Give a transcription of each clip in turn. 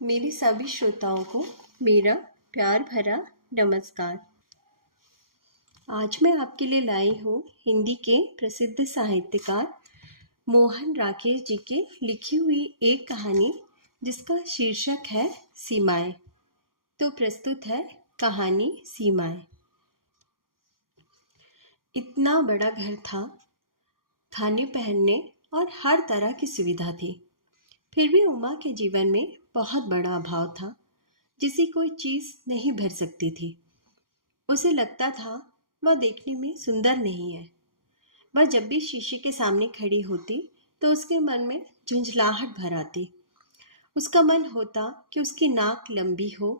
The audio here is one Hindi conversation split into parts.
मेरे सभी श्रोताओं को मेरा प्यार भरा नमस्कार। आज मैं आपके लिए लाई हूँ हिंदी के प्रसिद्ध साहित्यकार मोहन राकेश जी की लिखी हुई एक कहानी जिसका शीर्षक है सीमाएं। तो प्रस्तुत है कहानी सीमाएं। इतना बड़ा घर था, खाने पहनने और हर तरह की सुविधा थी। फिर भी उमा के जीवन में बहुत बड़ा अभाव था जिसे कोई चीज नहीं भर सकती थी। उसे लगता था वह देखने में सुंदर नहीं है। वह जब भी शीशे के सामने खड़ी होती तो उसके मन में झुंझलाहट भर आती। उसका मन होता कि उसकी नाक लंबी हो,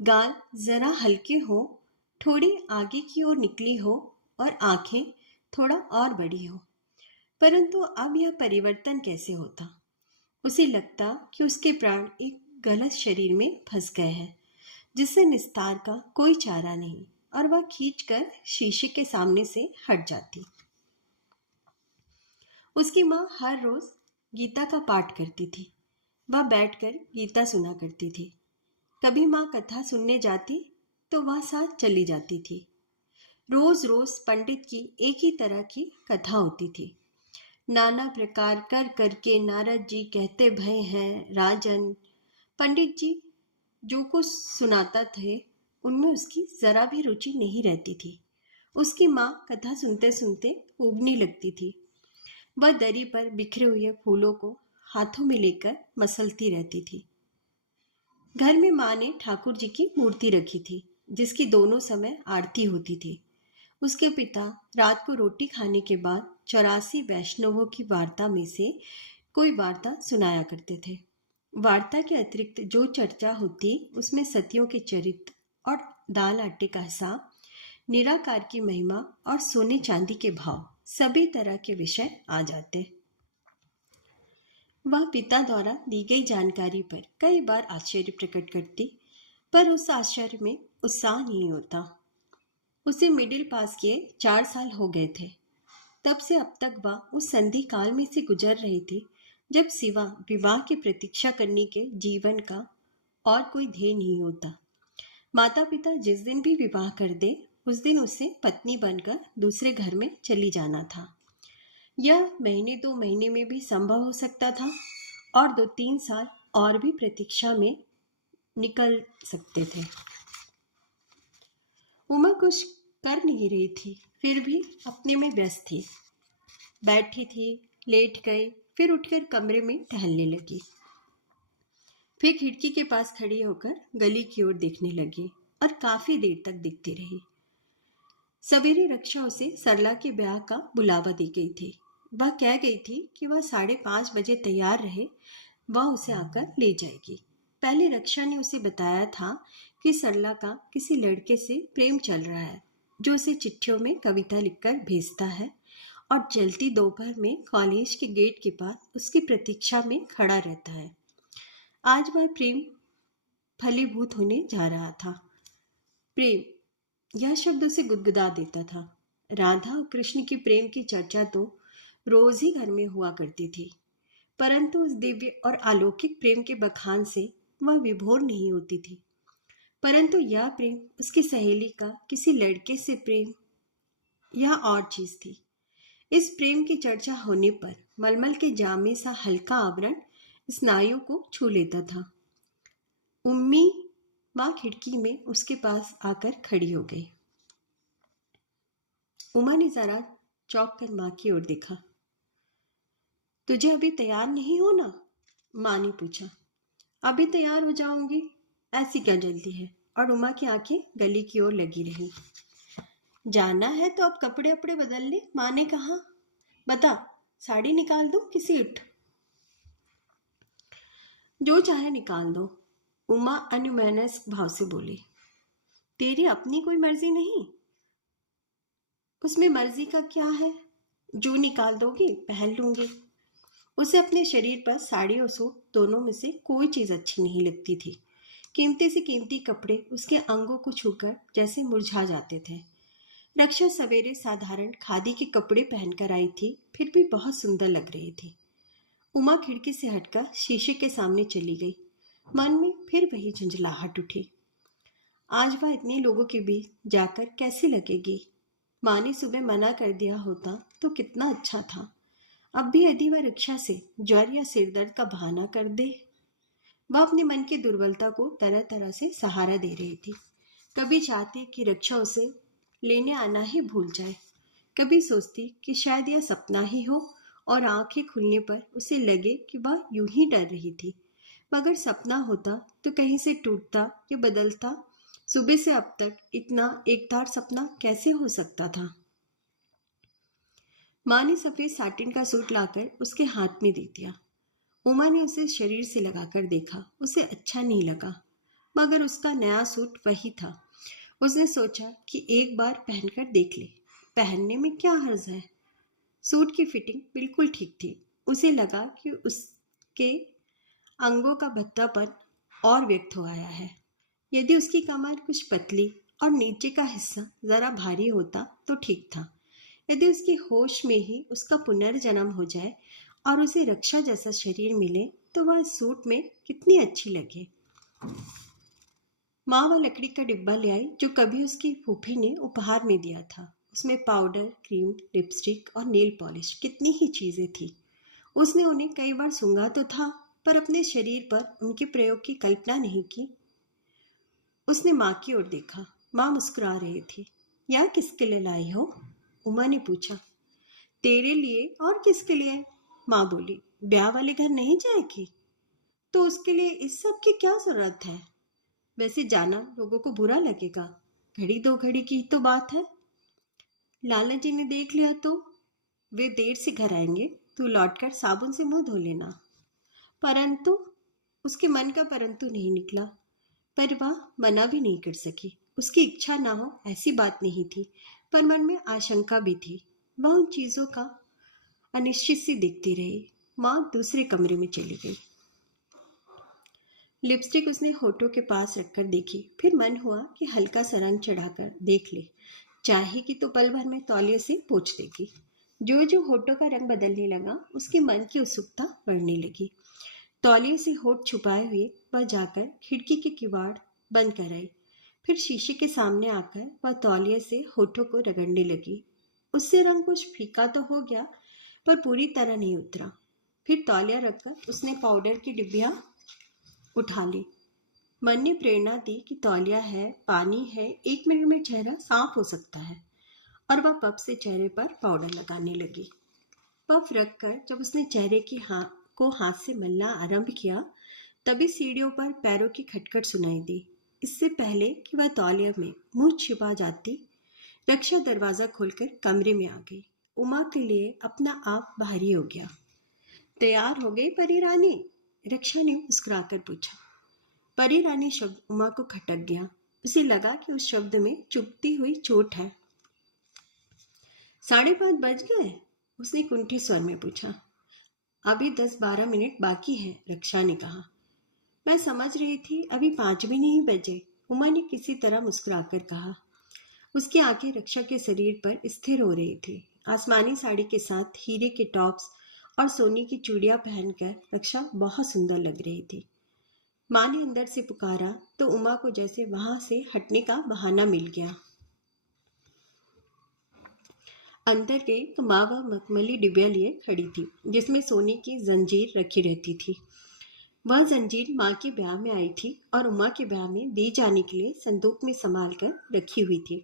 गाल जरा हल्के हो, थोड़ी आगे की ओर निकली हो और आंखें थोड़ा और बड़ी हो। परंतु अब यह परिवर्तन कैसे होता? उसे लगता कि उसके प्राण एक गलत शरीर में फंस गए हैं जिससे निस्तार का कोई चारा नहीं, और वह खींचकर शीशे के सामने से हट जाती। उसकी माँ हर रोज गीता का पाठ करती थी। वह बैठकर गीता सुना करती थी। कभी माँ कथा सुनने जाती तो वह साथ चली जाती थी। रोज रोज पंडित की एक ही तरह की कथा होती थी। नाना प्रकार कर करके नारद जी कहते भय हैं राजन। पंडित जी जो कुछ सुनाता थे उनमें उसकी जरा भी रुचि नहीं रहती थी। उसकी माँ कथा सुनते सुनते ऊबने लगती थी। वह दरी पर बिखरे हुए फूलों को हाथों में लेकर मसलती रहती थी। घर में माँ ने ठाकुर जी की मूर्ति रखी थी जिसकी दोनों समय आरती होती थी। उसके पिता रात को रोटी खाने के बाद 84 वैष्णवों की वार्ता में से कोई वार्ता सुनाया करते थे। वार्ता के अतिरिक्त जो चर्चा होती उसमें सतियों के चरित्र और दाल आटे का हिसाब, निराकार की महिमा और सोने चांदी के भाव, सभी तरह के विषय आ जाते। वह पिता द्वारा दी गई जानकारी पर कई बार आश्चर्य प्रकट करती, पर उस आश्चर्य में उत्साह नहीं होता। उसे मिडिल पास किए 4 साल हो गए थे। तब से अब तक वह उस संधि काल में से गुजर रही थी जब सिवा विवाह की प्रतीक्षा करने के जीवन का और कोई ध्येय नहीं होता। माता पिता जिस दिन भी विवाह कर दे उस दिन उसे पत्नी बनकर दूसरे घर में चली जाना था। यह महीने 2 महीने में भी संभव हो सकता था और 2-3 साल और भी प्रतीक्षा में निकल सकते थे। उमा कुछ कर नहीं रही थी, फिर भी अपने में व्यस्त थी। बैठी थी, लेट गई, फिर उठकर कमरे में टहलने लगी। फिर खिड़की के पास खड़ी होकर गली की ओर देखने लगी और काफी देर तक दिखती रही। सवेरे रक्षा उसे सरला के ब्याह का बुलावा दी गई थी। वह कह गई थी कि वह 5:30 बजे तैयार रहे, वह उसे आकर ले जाएगी। पहले रक्षा ने उसे बताया था कि सरला का किसी लड़के से प्रेम चल रहा है जो उसे चिट्ठियों में कविता लिखकर भेजता है और जल्दी दोपहर में कॉलेज के गेट के पास उसकी प्रतीक्षा में खड़ा रहता है। आज वह प्रेम फलीभूत होने जा रहा था। प्रेम यह शब्द उसे गुदगुदा देता था। राधा और कृष्ण की प्रेम की चर्चा तो रोज ही घर में हुआ करती थी, परंतु उस दिव्य और अलौकिक प्रेम के बखान से वह विभोर नहीं होती थी। परंतु यह प्रेम, उसकी सहेली का किसी लड़के से प्रेम, यह और चीज थी। इस प्रेम की चर्चा होने पर मलमल के जामे सा हल्का आवरण स्नायुओं को छू लेता था। उम्मी माँ खिड़की में उसके पास आकर खड़ी हो गई। उमा ने जरा चौंक कर माँ की ओर देखा। तुझे अभी तैयार नहीं हो ना? माँ ने पूछा। अभी तैयार हो जाऊंगी, ऐसी क्या जल्दी है? और उमा की आंखें गली की ओर लगी रही। जाना है तो अब कपड़े अपड़े बदल ले, माँ ने कहा। बता, साड़ी निकाल दूं कि सीट? जो चाहे निकाल दो, उमा अन्यमनस्क भाव से बोली। तेरी अपनी कोई मर्जी नहीं? उसमें मर्जी का क्या है? जो निकाल दोगी पहन लूंगी। उसे अपने शरीर पर साड़ी और सूट दोनों में से कोई चीज अच्छी नहीं लगती थी। कीमती से कीमती कपड़े उसके अंगों को छूकर जैसे मुरझा जाते थे। रक्षा सवेरे साधारण खादी के कपड़े पहनकर आई थी, फिर भी बहुत सुंदर लग रही थी। उमा खिड़की से हटकर शीशे के सामने चली गई। मन में फिर वही झंझलाहट उठी। आज वह इतने लोगों के बीच जाकर कैसे लगेगी? माँ ने सुबह मना कर दिया होता तो कितना अच्छा था। अब भी यदि वह रिक्शा से ज्वर या सिरदर्द का बहाना कर दे। वह अपने मन की दुर्बलता को तरह तरह से सहारा दे रही थी। कभी चाहती कि रिक्शा उसे लेने आना ही भूल जाए, कभी सोचती कि शायद यह सपना ही हो और आंखें खुलने पर उसे लगे कि वह यूं ही डर रही थी। मगर सपना होता तो कहीं से टूटता या बदलता। सुबह से अब तक इतना एकतार सपना कैसे हो सकता था? माँ ने सफेद साटिन का सूट लाकर उसके हाथ में दे दिया। उमा ने उसे शरीर से लगाकर देखा। उसे अच्छा नहीं लगा, मगर उसका नया सूट वही था। उसने सोचा कि एक बार पहनकर देख ले, पहनने में क्या हर्ज है। सूट की फिटिंग बिल्कुल ठीक थी। उसे लगा कि उसके अंगों का भद्दापन और व्यक्त हो आया है। यदि उसकी कमर कुछ पतली और नीचे का हिस्सा जरा भारी होता तो ठीक था। यदि उसकी होश में ही उसका पुनर्जन्म हो जाए और उसे रक्षा जैसा शरीर मिले तो वह सूट में कितनी अच्छी लगे। माँ वह लकड़ी का डिब्बा ले आई जो कभी उसकी फूफी ने उपहार में दिया था। उसमें पाउडर, क्रीम, लिपस्टिक और नेल पॉलिश, कितनी ही चीजें थी। उसने उन्हें कई बार सूंघा तो था, पर अपने शरीर पर उनके प्रयोग की कल्पना नहीं की। उसने माँ की ओर देखा। माँ मुस्कुरा रही थी। यह किसके लिए लाई हो? उमा ने पूछा। तेरे लिए और किसके लिए? माँ बोली। ब्याह वाले घर नहीं जाएगी तो उसके लिए इस सब की क्या जरूरत है? वैसे जाना लोगों को बुरा लगेगा। घड़ी दो घड़ी की तो बात है। लाला जी ने देख लिया तो वे देर से घर आएंगे। तू लौटकर साबुन से मुंह धो लेना। परंतु उसके मन का परंतु नहीं निकला। पर वह मना भी नहीं कर सकी। उसकी इच्छा ना हो ऐसी बात नहीं थी, पर मन में आशंका भी थी। वह उन चीजों का अनिश्चित सी देखती रही। माँ दूसरे कमरे में चली गई। लिपस्टिक उसने होठों के पास रखकर देखी। फिर मन हुआ कि हल्का सा रंग चढ़ाकर देख ले। चाहेगी तो पल भर में तौलिए से पोंछ देगी। जो जो होठों का रंग बदलने लगा, उसके मन की उत्सुकता बढ़ने लगी। तौलिए से होठ छुपाए हुए वह जाकर खिड़की के किवाड़ बंद कर आई। फिर शीशे के सामने आकर वह तौलिए से होठों को रगड़ने लगी। उससे रंग कुछ फीका तो हो गया, पर पूरी तरह नहीं उतरा। फिर तौलिया रखकर उसने पाउडर की डिब्बियां उठा ली। मन ने प्रेरणा दी कि तौलिया है, पानी है, 1 मिनट में चेहरा साफ हो सकता है। और वह पफ से चेहरे पर पाउडर लगाने लगी। पफ रखकर जब उसने चेहरे की को हाथ से मलना आरंभ किया, तभी सीढ़ियों पर पैरों की खटखट सुनाई दी। इससे पहले कि वह तौलिया में मुंह छिपा जाती, रक्षा दरवाजा खोलकर कमरे में आ गई। उमा के लिए अपना आप भारी हो गया। तैयार हो गई परी रानी? रक्षा ने मुस्कुराकर पूछा। परी रानी शब्द उमा को खटक गया। उसे लगा कि उस शब्द में चुभती हुई चोट है। 5:30 बज गए? उसने कुंठी स्वर में पूछा। अभी 10-12 मिनट बाकी हैं, रक्षा ने कहा। मैं समझ रही थी अभी 5 भी नहीं बजे, उमा ने किसी तरह मुस्कुराकर कहा। उसकी आंखें रक्षा के शरीर पर स्थिर हो रही थी। आसमानी साड़ी के साथ हीरे के टॉप्स और सोने की चूड़ियां पहनकर रक्षा बहुत सुंदर लग रही थी। माँ ने अंदर से पुकारा तो उमा को जैसे वहां से हटने का बहाना मिल गया। अंदर गई तो माँ वह मखमली डिबिया लिए खड़ी थी जिसमें सोने की जंजीर रखी रहती थी। वह जंजीर माँ के ब्याह में आई थी और उमा के ब्याह में दी जाने के लिए संदूक में संभाल कर रखी हुई थी।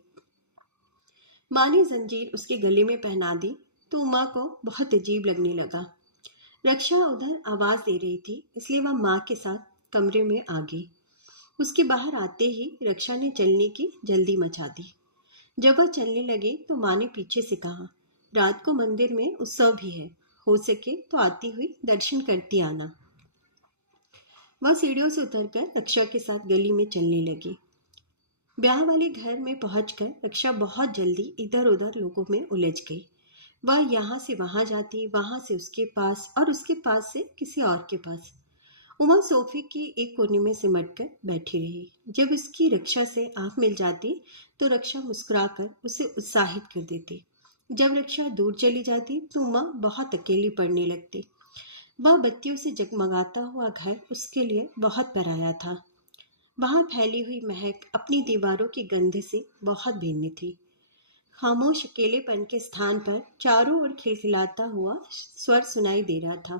माँ ने जंजीर उसके गले में पहना दी तो उमा को बहुत अजीब लगने लगा। रक्षा उधर आवाज दे रही थी, इसलिए वह माँ के साथ कमरे में आ गई। उसके बाहर आते ही रक्षा ने चलने की जल्दी मचा दी। जब वह चलने लगे तो माँ ने पीछे से कहा, रात को मंदिर में उत्सव भी है, हो सके तो आती हुई दर्शन करती आना। वह सीढ़ियों से उतरकर रक्षा के साथ गली में चलने लगी। ब्याह वाले घर में पहुंचकर रक्षा बहुत जल्दी इधर उधर लोगों में उलझ गई। वह यहाँ से वहां जाती, वहां से उसके पास और उसके पास से किसी और के पास। उमा सोफे की एक कोने में सिमट कर बैठी रही। जब उसकी रक्षा से आंख मिल जाती तो रक्षा मुस्कुराकर उसे उत्साहित कर देती। जब रक्षा दूर चली जाती तो उमा बहुत अकेली पड़ने लगती। वह बत्तियों से जगमगाता हुआ घर उसके लिए बहुत पराया था। वहां फैली हुई महक अपनी दीवारों की गंध से बहुत भिन्न थी। खामोश अकेलेपन के स्थान पर चारों ओर खिलखिलाता हुआ स्वर सुनाई दे रहा था।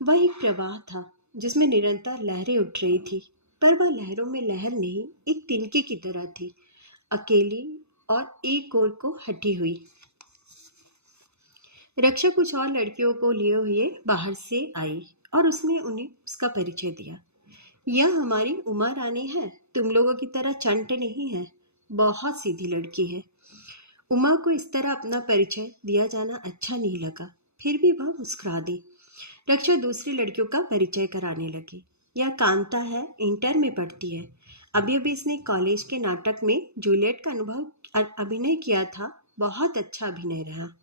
वह एक प्रवाह था जिसमें निरंतर लहरें उठ रही थी, पर वह लहरों में लहर नहीं, एक तिनके की तरह थी, अकेली और एक ओर को हटी हुई। रक्षा कुछ और लड़कियों को लिए हुए बाहर से आई और उसने उन्हें उसका परिचय दिया। यह हमारी उमा रानी है, तुम लोगों की तरह चंट नहीं है, बहुत सीधी लड़की है। उमा को इस तरह अपना परिचय दिया जाना अच्छा नहीं लगा, फिर भी वह मुस्कुरा दी। रक्षा दूसरी लड़कियों का परिचय कराने लगी। यह कांता है, इंटर में पढ़ती है। अभी अभी इसने कॉलेज के नाटक में जूलियट का अभिनय किया था, बहुत अच्छा अभिनय रहा।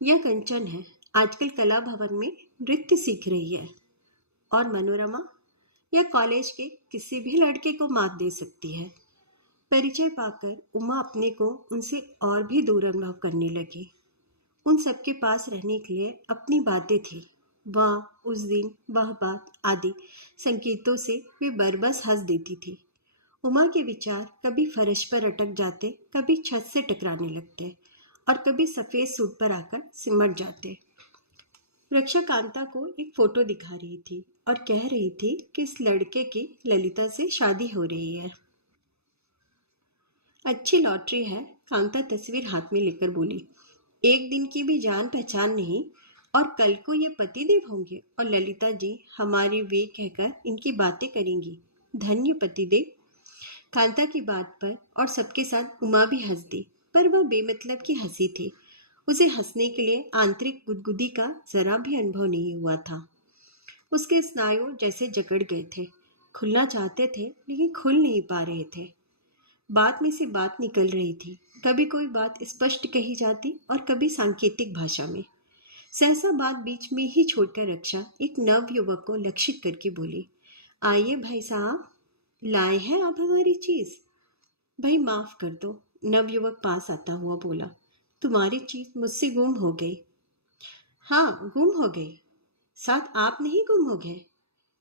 यह कंचन है, आजकल कला भवन में नृत्य सीख रही है। और मनोरमा, यह कॉलेज के किसी भी लड़के को मात दे सकती है। परिचय पाकर उमा अपने को उनसे और भी दूर अनुभव करने लगी। उन सबके पास रहने के लिए अपनी बातें थी। वह, उस दिन, वह बात आदि संकेतों से वे बरबस हंस देती थी। उमा के विचार कभी फर्श पर अटक जाते, कभी छत से टकराने लगते और कभी सफेद सूट पर आकर सिमट जाते। रक्षा कांता को एक फोटो दिखा रही थी और कह रही थी कि इस लड़के की ललिता से शादी हो रही है। अच्छी लॉटरी है, कांता तस्वीर हाथ में लेकर बोली। एक दिन की भी जान पहचान नहीं और कल को ये पतिदेव होंगे और ललिता जी हमारी वे कहकर इनकी बातें करेंगी। धन्य पतिदेव। कांता की बात पर और सबके साथ उमा भी हंस दी, पर वह बेमतलब की हंसी थी। उसे हंसने के लिए आंतरिक गुदगुदी का जरा भी अनुभव नहीं हुआ था। उसके स्नायु जैसे जकड़ गए थे, खुलना चाहते थे लेकिन खुल नहीं पा रहे थे। बात में से बात निकल रही थी, कभी कोई बात स्पष्ट कही जाती और कभी सांकेतिक भाषा में। सहसा बात बीच में ही छोड़कर रक्षा एक नव युवक को लक्षित करके बोली, आइए भाई साहब, लाए हैं आप हमारी चीज। भाई माफ कर दो, नवयुवक पास आता हुआ बोला, तुम्हारी चीज मुझसे गुम हो गई। हाँ, गुम हो गई, साथ आप नहीं गुम हो गए,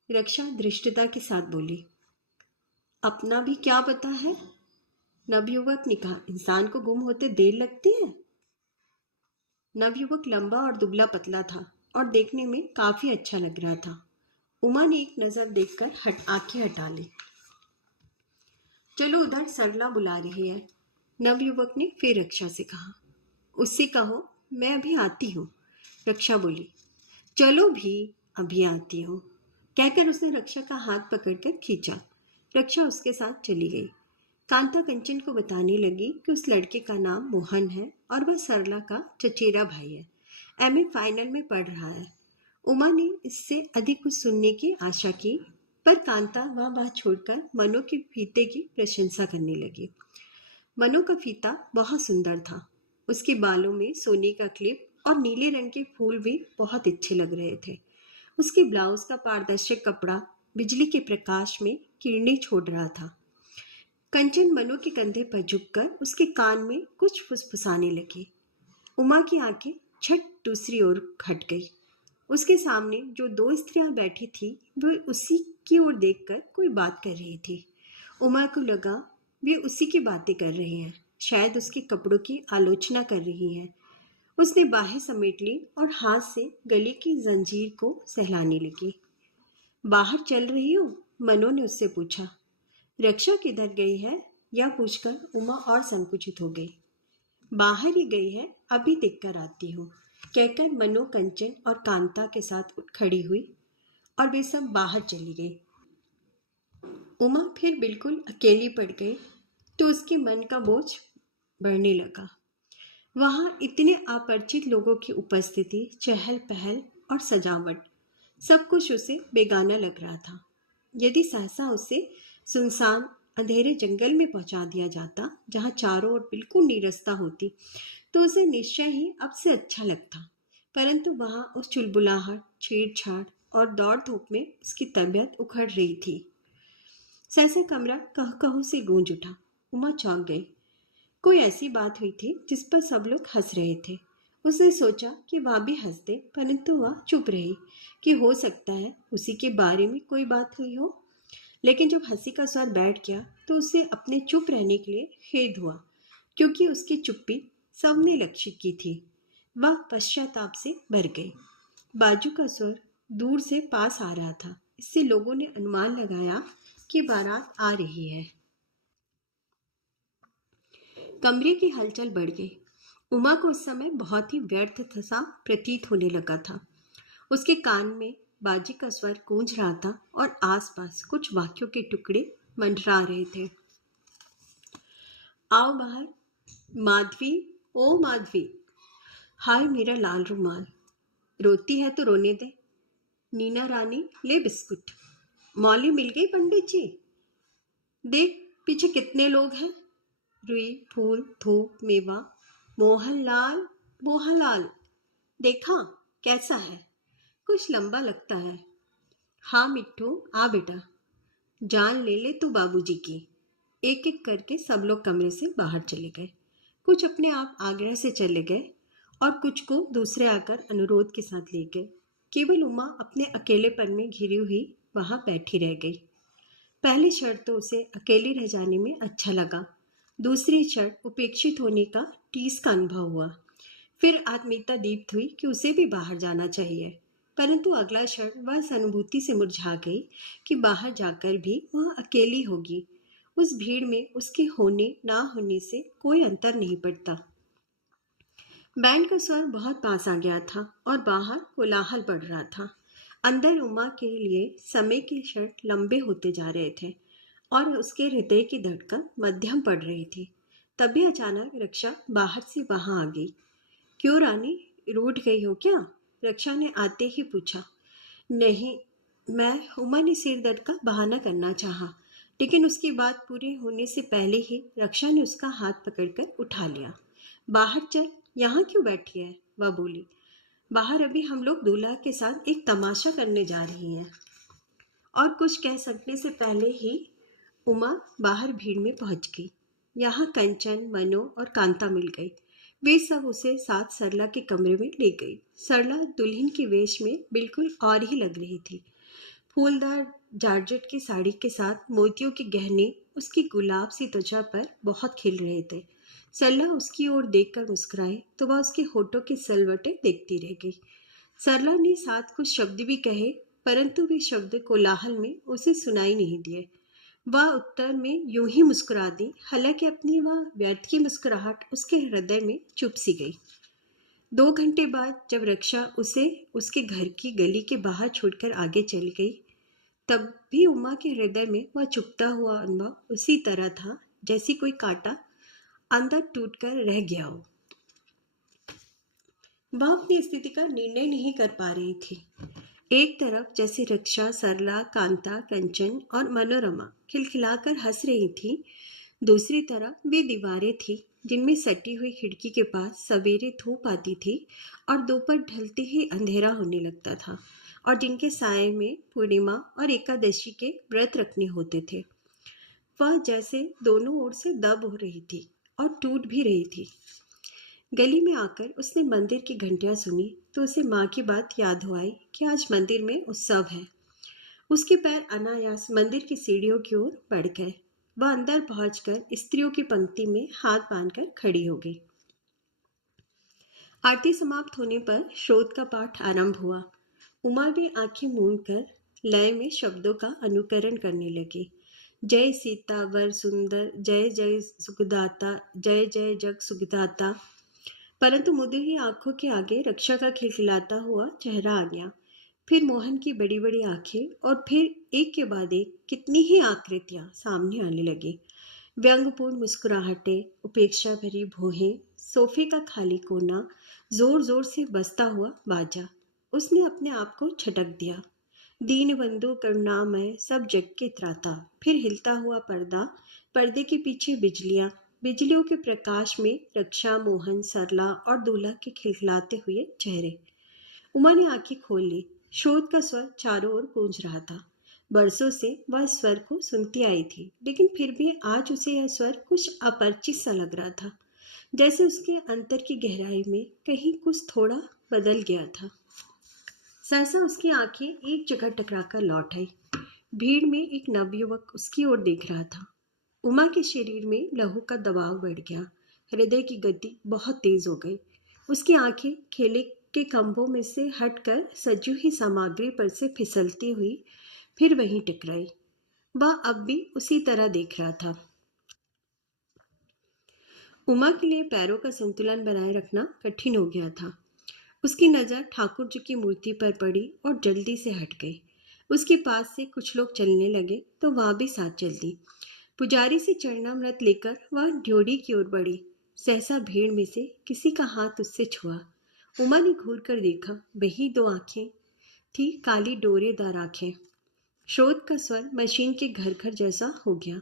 रक्षा धृष्टता के साथ बोली। अपना भी क्या पता है, नवयुवक ने कहा, इंसान को गुम होते देर लगती है। नवयुवक लंबा और दुबला पतला था और देखने में काफी अच्छा लग रहा था। उमा ने एक नजर देखकर आंखें हटा ली। चलो उधर सरला बुला रही है, नवयुवक ने फिर रक्षा से कहा। उससे कहो मैं अभी आती हूँ, रक्षा बोली। चलो भी, अभी आती हूँ, कहकर उसने रक्षा का हाथ पकड़कर खींचा। रक्षा उसके साथ चली गई। कांता कंचन को बताने लगी कि उस लड़के का नाम मोहन है और वह सरला का चचेरा भाई है, एमए फाइनल में पढ़ रहा है। उमा ने इससे अधिक कुछ सुनने की आशा की, पर कांता वह बात छोड़कर मनु के फीते की प्रशंसा करने लगी। मनु का फीता बहुत सुंदर था। उसके बालों में सोने का क्लिप और नीले रंग के फूल भी बहुत अच्छे लग रहे थे। उसके ब्लाउज का पारदर्शक कपड़ा बिजली के प्रकाश में किरणें छोड़ रहा था। कंचन मनु के कंधे पर झुककर उसके कान में कुछ फुसफुसाने लगी। उमा की आंखें छट दूसरी ओर हट गई। उसके सामने जो दो स्त्रियां बैठी थी, वे उसी की ओर देखकर कोई बात कर रही थी। उमा को लगा वे उसी की बातें कर रही हैं, शायद उसके कपड़ों की आलोचना कर रही हैं। उसने बाहें समेट ली और हाथ से गले की जंजीर को सहलाने लगी। बाहर चल रही हो? मनु ने उससे पूछा। रक्षा किधर गई है? यह पूछकर उमा और संकुचित हो गई। बाहर ही गई है, अभी देखकर आती हूँ, कहकर मनु कंचन और कांता के साथ उठ खड़ी हुई और वे सब बाहर चली गई। उमा फिर बिल्कुल अकेली पड़ गई तो उसके मन का बोझ बढ़ने लगा। वहां इतने अपरिचित लोगों की उपस्थिति, चहल पहल और सजावट, सब कुछ उसे बेगाना लग रहा था। यदि सहसा उसे सुनसान अंधेरे जंगल में पहुंचा दिया जाता, जहां चारों ओर बिल्कुल नीरसता होती, तो उसे निश्चय ही अब से अच्छा लगता। परंतु वहां उस चुलबुलाहट, छेड़छाड़ और दौड़ धूप में उसकी तबीयत उखड़ रही थी। सहसा कमरा कह कहू से गूंज उठा। उमा चौंक गई। कोई ऐसी बात हुई थी जिस पर सब लोग हंस रहे थे। उसने सोचा कि वह भी हंस दे, परंतु वह चुप रही कि हो सकता है उसी के बारे में कोई बात हुई हो। लेकिन जब हंसी का स्वर बैठ गया तो उसे अपने चुप रहने के लिए खेद हुआ, क्योंकि उसकी चुप्पी सबने लक्षित की थी। वह पश्चाताप से भर गई। बाजू का स्वर दूर से पास आ रहा था, इससे लोगों ने अनुमान लगाया कि बारात आ रही है। कमरे की हलचल बढ़ गई। उमा को उस समय बहुत ही व्यर्थ सा प्रतीत होने लगा था। उसके कान में बाजी का स्वर गूंज रहा था और आसपास कुछ वाक्यों के टुकड़े मंडरा रहे थे। आओ बाहर, माधवी, ओ माधवी, हाय मेरा लाल रुमाल, रोती है तो रोने दे, नीना रानी ले बिस्कुट, मौली मिल गई पंडित जी, देख पीछे कितने लोग हैं, रुई, फूल, धूप, मेवा, मोहनलाल, मोहनलाल, देखा कैसा है, कुछ लंबा लगता है। हाँ मिट्टू, आ बेटा, जान ले ले तू बाबूजी की। एक एक करके सब लोग कमरे से बाहर चले गए। कुछ अपने आप आग्रह से चले गए और कुछ को दूसरे आकर अनुरोध के साथ ले गए। केवल उमा अपने अकेलेपन में घिरी हुई वहां बैठी रह गई। पहली क्षण तो उसे अकेले रह जाने में अच्छा लगा। दूसरी क्षण उपेक्षित होने का टीस का अनुभव हुआ। फिर आत्मीयता दीप्त हुई कि उसे भी बाहर जाना चाहिए, परंतु अगला क्षण वह इस अनुभूति से मुरझा गई कि बाहर जाकर भी वह अकेली होगी। उस भीड़ में उसके होने ना होने से कोई अंतर नहीं पड़ता। बैंड का स्वर बहुत पास आ गया था और बाहर कोलाहल बढ़ रहा था। अंदर उमा के लिए समय के क्षण लंबे होते जा रहे थे और उसके हृदय की धड़कन मध्यम पड़ रही थी। तभी अचानक रक्षा बाहर से वहां आ गई। क्यों रानी, रूठ गई हो क्या? रक्षा ने आते ही पूछा। नहीं, मैं उमा ने सिर दर्द का बहाना करना चाहा, लेकिन उसकी बात पूरी होने से पहले ही रक्षा ने उसका हाथ पकड़कर उठा लिया। बाहर चल, यहाँ क्यों बैठी है? वह बोली। बाहर अभी हम लोग दूल्हा के साथ एक तमाशा करने जा रही हैं। और कुछ कह सकने से पहले ही उमा बाहर भीड़ में पहुंच गई। यहाँ कंचन, मनो और कांता मिल गई। वे सब उसे साथ सरला के कमरे में ले गई। सरला दुल्हन के वेश में बिल्कुल और ही लग रही थी। फूलदार जारजेट की साड़ी के साथ मोतियों के गहने उसकी गुलाब सी त्वचा पर बहुत खिल रहे थे। सरला उसकी ओर देखकर मुस्कुराई तो वह उसके होठों के सलवटे देखती रह गई। सरला ने साथ कुछ शब्द भी कहे, परंतु वे शब्द कोलाहल में उसे सुनाई नहीं दिए। वह उत्तर में यूं ही मुस्कुरा दी, हालांकि अपनी वह व्यर्थ की मुस्कुराहट उसके हृदय में चुप सी गई। 2 घंटे बाद जब रक्षा उसे उसके घर की गली के बाहर छोड़कर आगे चल गई, तब भी उमा के हृदय में वह चुपता हुआ अनुभव उसी तरह था जैसी कोई कांटा अंदर टूटकर रह गया हो। वह अपनी स्थिति का निर्णय नहीं कर पा रही थी। एक तरफ जैसे रक्षा, सरला, कांता, कंचन और मनोरमा खिलखिलाकर हंस रही थी, दूसरी तरफ वे दीवारें थी जिनमें सटी हुई खिड़की के पास सवेरे धूप आती थी और दोपहर ढलते ही अंधेरा होने लगता था, और जिनके साये में पूर्णिमा और एकादशी के व्रत रखने होते थे। वह जैसे दोनों ओर से दब हो रही थी और टूट भी रही थी। गली में आकर उसने मंदिर की घंटियां सुनी तो उसे माँ की बात याद हो आई कि आज मंदिर में उत्सव है। उसके पैर अनायास मंदिर की सीढ़ियों की ओर बढ़ गए। वह अंदर पहुंचकर स्त्रियों की पंक्ति में हाथ बांधकर खड़ी हो गई। आरती समाप्त होने पर श्रोत का पाठ आरंभ हुआ। उमा भी आंखें मूंद कर लय में शब्दों का अनुकरण करने लगी। जय सीता वर सुंदर, जय जय सुखदाता, जय जय जग सुखदाता। परंतु मुदे ही आंखों के आगे रक्षा का खिलखिलाता हुआ चेहरा आ गया। फिर मोहन की बड़ी बड़ी आंखें और फिर एक के बाद एक कितनी ही आकृतियां सामने आने लगी। व्यंगपूर्ण मुस्कुराहटें, उपेक्षा भरी भौहें, सोफे का खाली कोना, जोर जोर से बजता हुआ बाजा। उसने अपने आप को छटक दिया। दीन बंधु करुणामय सब जग के त्राता। फिर हिलता हुआ पर्दा, पर्दे के पीछे बिजलियां, बिजलियों के प्रकाश में रक्षा, मोहन, सरला और दूल्हा के खिलखिलाते हुए चेहरे। उमा ने आंखें खोल ली। शोध का स्वर चारों ओर गूंज रहा था। बरसों से वह स्वर को सुनती आई थी, लेकिन फिर भी आज उसे यह स्वर कुछ अपरिचित सा लग रहा था, जैसे उसके अंतर की गहराई में कहीं कुछ थोड़ा बदल गया था। सहसा उसकी आंखें एक जगह टकराकर लौट आई। भीड़ में एक नवयुवक उसकी ओर देख रहा था। उमा के शरीर में लहू का दबाव बढ़ गया। हृदय की गति बहुत तेज हो गई। उसकी आंखें खेले के खंभों में से हटकर सजी हुई सामग्री पर से फिसलती हुई फिर वहीं टकराई। वह अब भी उसी तरह देख रहा था। उमा के लिए पैरों का संतुलन बनाए रखना कठिन हो गया था। उसकी नजर ठाकुर जी की मूर्ति पर पड़ी और जल्दी से हट गई। उसके पास से कुछ लोग चलने लगे तो वह भी साथ चल दी। पुजारी से चरणामृत लेकर वह ड्योढ़ी की ओर बढ़ी। सहसा भीड़ में से किसी का हाथ उससे छुआ। उमा ने घूर कर देखा, वही दो आंखें थी, काली डोरेदार आंखें। शोध का स्वर मशीन के घर घर जैसा हो गया।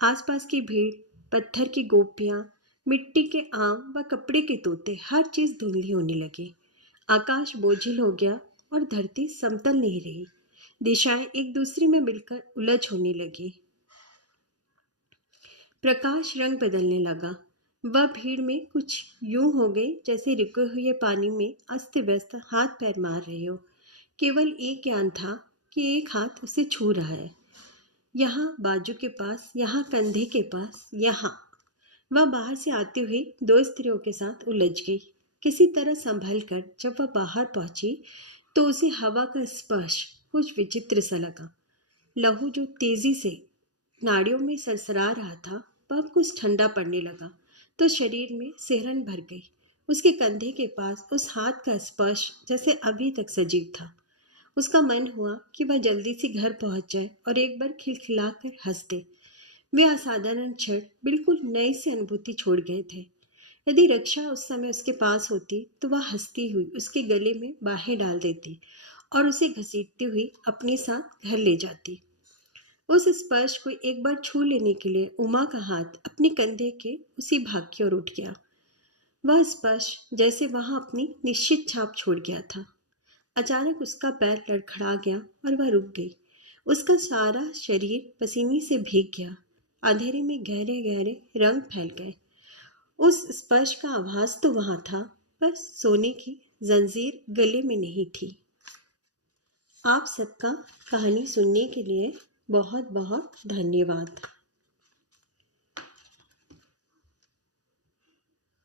आसपास की भीड़, पत्थर की गोपियां, मिट्टी के आम व कपड़े के तोते, हर चीज धुंधली होने लगी। आकाश बोझिल हो गया और धरती समतल नहीं रही। दिशाएं एक दूसरे में मिलकर उलझ होने लगी। प्रकाश रंग बदलने लगा। वह भीड़ में कुछ यूं हो गई जैसे रुके हुए पानी में अस्त व्यस्त हाथ पैर मार रहे हो। केवल एक ज्ञान था कि एक हाथ उसे छू रहा है, यहाँ बाजू के पास, यहाँ कंधे के पास, यहाँ। वह बाहर से आती हुई दो स्त्रियों के साथ उलझ गई। किसी तरह संभल कर जब वह बाहर पहुंची तो उसे हवा का स्पर्श कुछ विचित्र सा लगा। लहू जो तेजी से नाड़ियों में सरसरा रहा था वह कुछ ठंडा पड़ने लगा तो शरीर में सिहरन भर गई। उसके कंधे के पास उस हाथ का स्पर्श जैसे अभी तक सजीव था। उसका मन हुआ कि वह जल्दी से घर पहुंच जाए और एक बार खिलखिलाकर हंस दे। वे असाधारण क्षण बिल्कुल नई सी अनुभूति छोड़ गए थे। यदि रक्षा उस समय उसके पास होती तो वह हंसती हुई उसके गले में बाहें डाल देती और उसे घसीटती हुई अपने साथ घर ले जाती। उस स्पर्श को एक बार छू लेने के लिए उमा का हाथ अपने कंधे के उसी भाग की ओर उठ गया। वह स्पर्श जैसे वहां अपनी निश्चित छाप छोड़ गया था। अचानक उसका पैर लड़खड़ा गया और वह रुक गई। उसका सारा शरीर पसीने से भीग गया। अंधेरे में गहरे गहरे रंग फैल गए। उस स्पर्श का आभास तो वहां था, बस सोने की जंजीर गले में नहीं थी। आप सबका कहानी सुनने के लिए बहुत बहुत धन्यवाद।